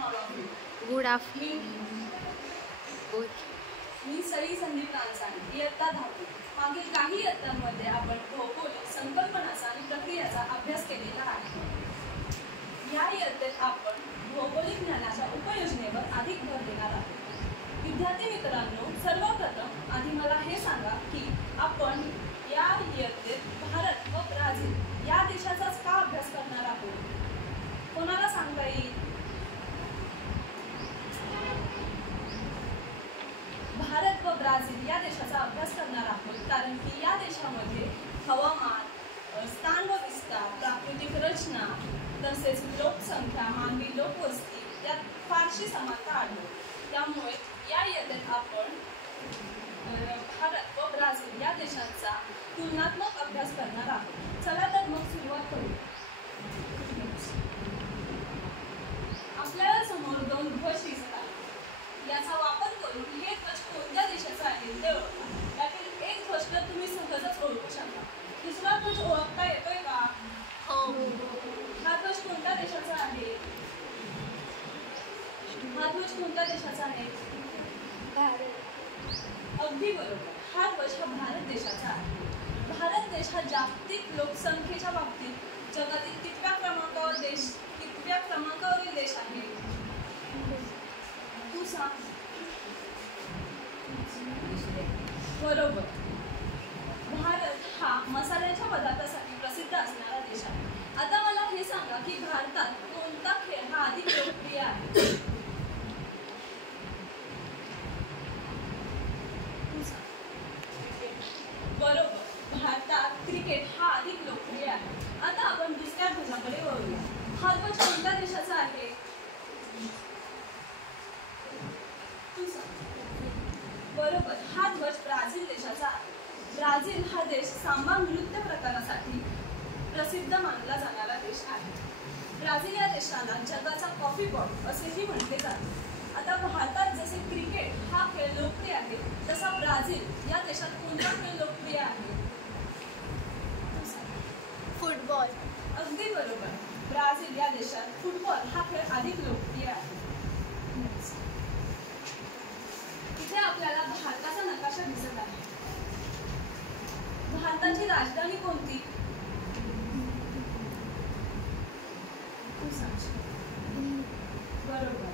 Afternoon all of you. Good afternoon. मी सई संदीप रानसाने, इयत्ता 10वी. मागील काही इयत्तांमध्ये आपण भौगोलिक संकल्पनाचा आणि प्रक्रियाचा अभ्यास केलेला आहे. या इयत्तेत आपण भौगोलिक ज्ञानाच्या उपयोजनेवर अधिक भर देणार आहोत. विद्यार्थी मित्रांनो, सर्वप्रथम आधी मला हे सांगा की आपण या इयत्तेत भारत व ब्राझील या देशाचाच का अभ्यास करणार आहोत? कोणाला सांगता येईल? भारत व ब्राझील या देशाचा अभ्यास करणार आहोत कारण की या देशामध्ये हवामान, स्थान व विस्तार, प्राकृतिक रचना तसेच लोकसंख्या, मानवी लोकवस्ती यात फारशी समानता आढळते. त्यामुळे या इयत्तेत आपण भारत व ब्राझील या देशांचा तुलनात्मक अभ्यास करणार आहोत. चला तर मग सुरुवात करू. आपल्याला समोर 2 ध्वज दिसत आहेत. याचा वापर करून हे ध्वज कोणत्या देशाचा आहे ते ओळखा. यातील एक ध्वज तर तुम्ही सहजच ओळखू शकता. दुसरा ध्वज ओळखता येतोय का? हो. हा ध्वज कोणत्या देशाचा आहे? हा ध्वज कोणत्या देशाचा आहे? अगदी बरोबर. हा ध्वज हा भारत देशाचा आहे. भारत देश हा जागतिक लोकसंख्येच्या बाबतीत जगातील कितव्या क्रमांकावरील देश आहे? तू सांग. बरोबर. भारत हा मसाल्याच्या पदार्थासाठी प्रसिद्ध असणारा देश आहे. आता मला हे सांगा की भारतात कोणता खेळ हा अधिक लोकप्रिय आहे? बरोबर. भारतात क्रिकेट हा अधिक लोकप्रिय आहे. आता आपण दुसऱ्या ध्वजाकडे वळूया. हा ध्वज कोणत्या देशाचा आहे? तू सांग. बरोबर. हा ध्वज ब्राझील देशाचा आहे. ब्राझील हा देश सांबा नृत्य प्रकारासाठी प्रसिद्ध मानला जाणारा देश आहे. ब्राझील या देशाला जगाचा कॉफी पॉट असेही म्हटले जाते. आता भारतात जसे क्रिकेट हा खेळ लोकप्रिय आहे तसा ब्राझील या देशात कोणता खेळ लोकप्रिय आहे? फुटबॉल. अगदी बरोबर. ब्राझील या देशात फुटबॉल हा खेळ अधिक लोकप्रिय आहे. इथे आपल्याला भारताचा नकाशा दिसत आहे. भारताची राजधानी कोणती? बरोबर.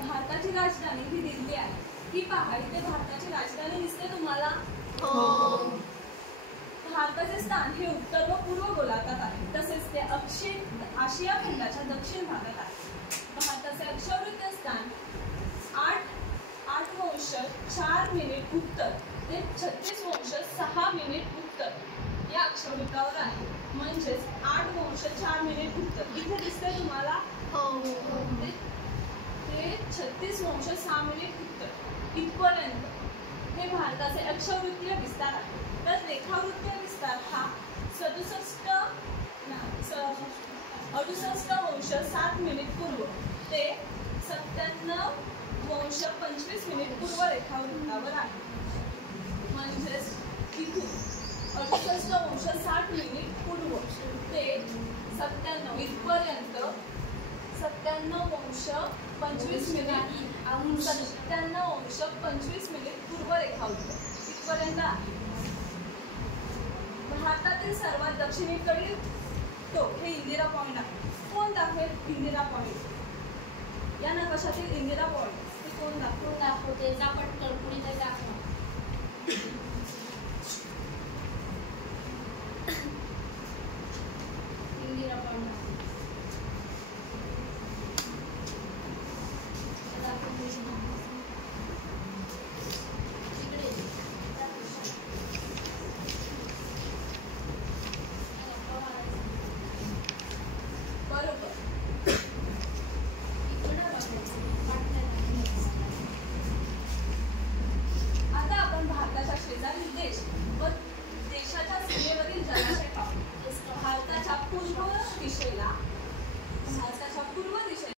भारताची राजधानी ही दिल्ली आहे. ही पहा, इथे भारताची राजधानी दिसते तुम्हाला? हो. भारताचे स्थान हे उत्तर व पूर्व गोलार्धात आहे. तसेच ते आशिया खंडाच्या दक्षिण भागात आहे. भारताचे अक्षावृत्तीय स्थान 8.4 उत्तर ते 36.6 उत्तर या अक्षावृत्तावर आहे. म्हणजेच 8.4 उत्तर इथे दिसते तुम्हाला? हो. ते 36.6 उत्तर इथपर्यंत हे भारताचे अक्षावृत्तीय विस्तार आहे. तर रेखावृत्तीय विस्तार हा 68.7 पूर्व ते 97.25 पूर्व रेखावृत्तावर आहे. म्हणजेच इथून 68.60 पूर्व ते 97 इथपर्यंत 97.25 पूर्व रेखावृत्त इथपर्यंत आहे. भारतातील सर्वात दक्षिणेकडील टोक हे इंदिरा पॉइंट आहे. कोण दाखवेल इंदिरा पॉइंट? या नकाशातील इंदिरा पॉइंट हे कोण दाखवते? पटकन कुणी तरी दाखव. इंदिरा पॉइंट आता आपण भारताच्या शेजारील देश